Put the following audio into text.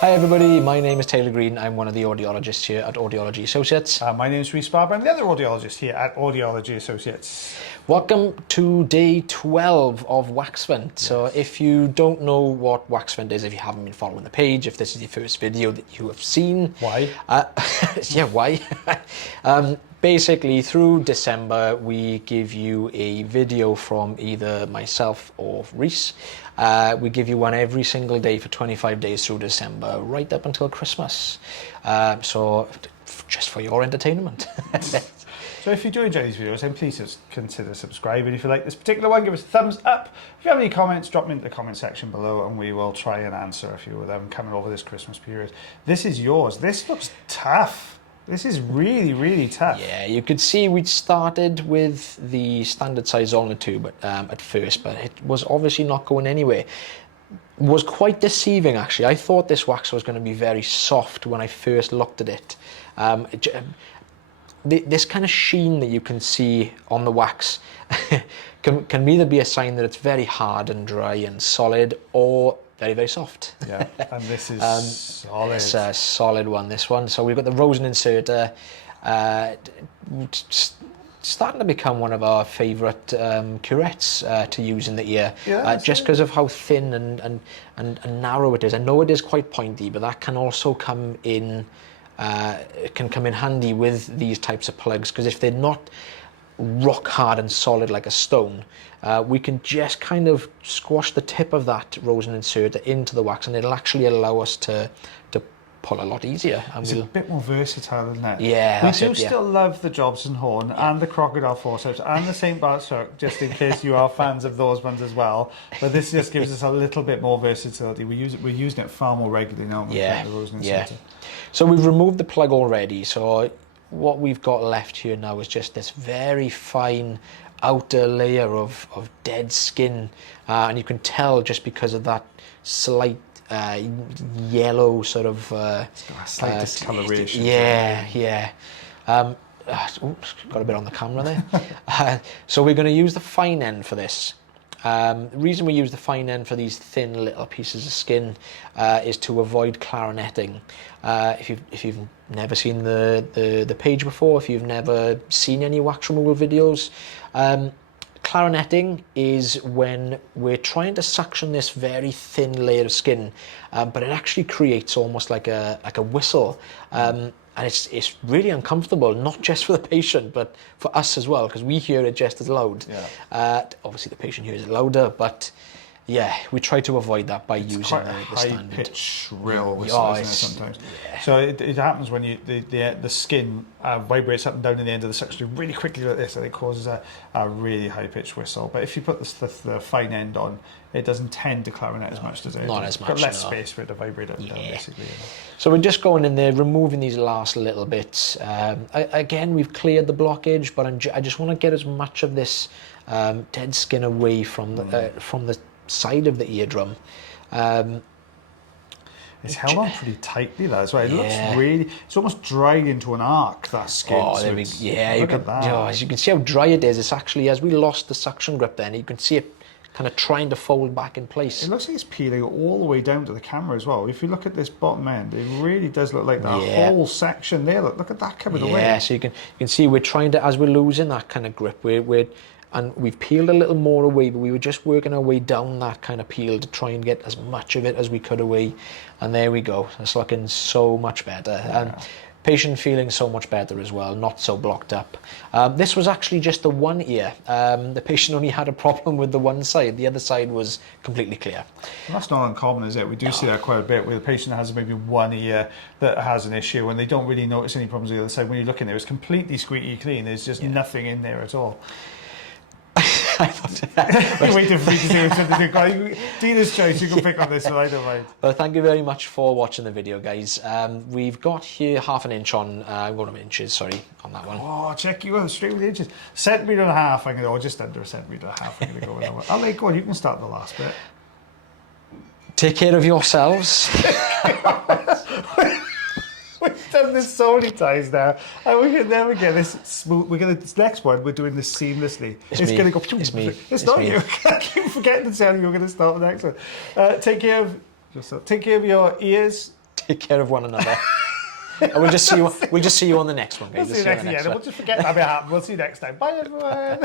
Hi everybody, my name is Taylor Green. I'm one of the audiologists here at Audiology Associates. My name is Rhys Barber. I'm the other audiologist here at Audiology Associates. Welcome to day 12 of Waxvent. Yes. So if you don't know what Waxvent is, if you haven't been following the page, if this is your first video that you have seen. Why? Yeah, why? Basically, through December, we give you a video from either myself or Rhys. We give you one every single day for 25 days through December, right up until Christmas. So, just for your entertainment. So if you do enjoy these videos, then please just consider subscribing. If you like this particular one, give us a thumbs up. If you have any comments, drop them into the comment section below and we will try and answer a few of them coming over this Christmas period. This is yours. This looks tough. This is really, really tough. Yeah, you could see we'd started with the standard size ulnar tube at first, but it was obviously not going anywhere. It was quite deceiving, actually. I thought this wax was going to be very soft when I first looked at it. This kind of sheen that you can see on the wax can either be a sign that it's very hard and dry and solid, or very, very soft. Yeah, and this is solid. It's a solid one, this one. So we've got the Rosen inserter, starting to become one of our favourite curettes to use in the ear, just because of how thin and narrow it is. I know it is quite pointy, but that can also come in, can come in handy with these types of plugs, because if they're not rock hard and solid like a stone, we can just kind of squash the tip of that Rosen inserter into the wax, and it'll actually allow us to pull a lot easier. And it's a bit more versatile, isn't it? Yeah, we do still love the Jobson horn and the crocodile forceps and the St. Bart's hook, just in case you are fans of those ones as well. But this just gives us a little bit more versatility. We're using it far more regularly now. Yeah, the Rosen inserter. So we've removed the plug already. So what we've got left here now is just this very fine outer layer of dead skin, and you can tell just because of that slight yellow sort of slight discoloration. Yeah. Oops, got a bit on the camera there. So we're going to use the fine end for this. The reason we use the fine end for these thin little pieces of skin is to avoid clarinetting. If you've never seen the page before, if you've never seen any wax removal videos, clarinetting is when we're trying to suction this very thin layer of skin, but it actually creates almost like a whistle. And it's really uncomfortable, not just for the patient, but for us as well, because we hear it just as loud. Yeah. Obviously, the patient hears it louder, but yeah, we try to avoid that by using the standard. High-pitched shrill whistle, isn't it, sometimes? Yeah. So it happens when the skin vibrates up and down in the end of the suction really quickly like this, and it causes a really high-pitched whistle. But if you put the fine end on, it doesn't tend to clarinet as much, does it? Not as much. Got less space for it to vibrate up and down, basically. You know? So we're just going in there, removing these last little bits. Again, we've cleared the blockage, but I just want to get as much of this dead skin away from the side of the eardrum. It's held on pretty tightly, that as well. It looks really, it's almost dried into an arc, that skin. Oh, there we go. Yeah, as you can see how dry it is. It's actually, as we lost the suction grip then, you can see it kind of trying to fold back in place. It looks like it's peeling all the way down to the camera as well. If you look at this bottom end, it really does look like that whole section there. Look at that coming away. Yeah, so you can see we're trying to, as we're losing that kind of grip, and we've peeled a little more away, but we were just working our way down that kind of peel to try and get as much of it as we could away. And there we go. It's looking so much better. Yeah. And patient feeling so much better as well, not so blocked up. This was actually just the one ear. The patient only had a problem with the one side. The other side was completely clear. Well, that's not uncommon, is it? We do see that quite a bit, where the patient has maybe one ear that has an issue and they don't really notice any problems on the other side. When you look in there, it's completely squeaky clean. There's just nothing in there at all. You're waiting for me to say something. Dealer's choice, you can pick on this one, I don't mind. Well, thank you very much for watching the video, guys. We've got here half an inch on, 1 inches, sorry, on that one. Oh, check you out, straight with the inches. Centimetre and a half, I'm going to go, just under a centimetre and a half, I'm going to go with that one. I'll let go on, you can start the last bit. Take care of yourselves. We've done this so many times now, and we can never get this smooth. This next one, we're doing this seamlessly. It's going to go. It's me. It's not you. I keep forgetting to tell you we're going to start the next one. Take care of yourself. Take care of your ears. Take care of one another. And we'll just see you on the next one, guys. We'll see you next time. We'll just forget that bit happened. We'll see you next time. Bye, everyone.